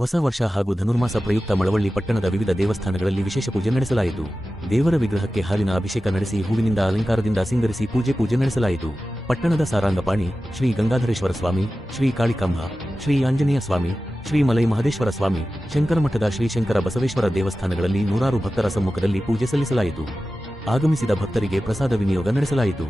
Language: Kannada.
ಹೊಸ ವರ್ಷ ಹಾಗೂ ಧನುರ್ಮಾಸ ಪ್ರಯುಕ್ತ ಮಳವಳ್ಳಿ ಪಟ್ಟಣದ ವಿವಿಧ ದೇವಸ್ಥಾನಗಳಲ್ಲಿ ವಿಶೇಷ ಪೂಜೆ ನಡೆಸಲಾಯಿತು. ದೇವರ ವಿಗ್ರಹಕ್ಕೆ ಹಾಲಿನ ಅಭಿಷೇಕ ನಡೆಸಿ ಹೂವಿನಿಂದ ಅಲಂಕಾರದಿಂದ ಸಿಂಗರಿಸಿ ಪೂಜೆ ನಡೆಸಲಾಯಿತು. ಪಟ್ಟಣದ ಸಾರಂಗಪಾಣಿ ಶ್ರೀ ಗಂಗಾಧರೇಶ್ವರ ಸ್ವಾಮಿ, ಶ್ರೀ ಕಾಳಿಕಾಂಬ, ಶ್ರೀ ಆಂಜನೇಯ ಸ್ವಾಮಿ, ಶ್ರೀ ಮಲೈ ಮಹದೇಶ್ವರ ಸ್ವಾಮಿ, ಶಂಕರಮಠದ ಶ್ರೀ ಶಂಕರ ಬಸವೇಶ್ವರ ದೇವಸ್ಥಾನಗಳಲ್ಲಿ ನೂರಾರು ಭಕ್ತರ ಸಮ್ಮುಖದಲ್ಲಿ ಪೂಜೆ ಸಲ್ಲಿಸಲಾಯಿತು. ಆಗಮಿಸಿದ ಭಕ್ತರಿಗೆ ಪ್ರಸಾದ ವಿನಿಯೋಗ ನಡೆಸಲಾಯಿತು.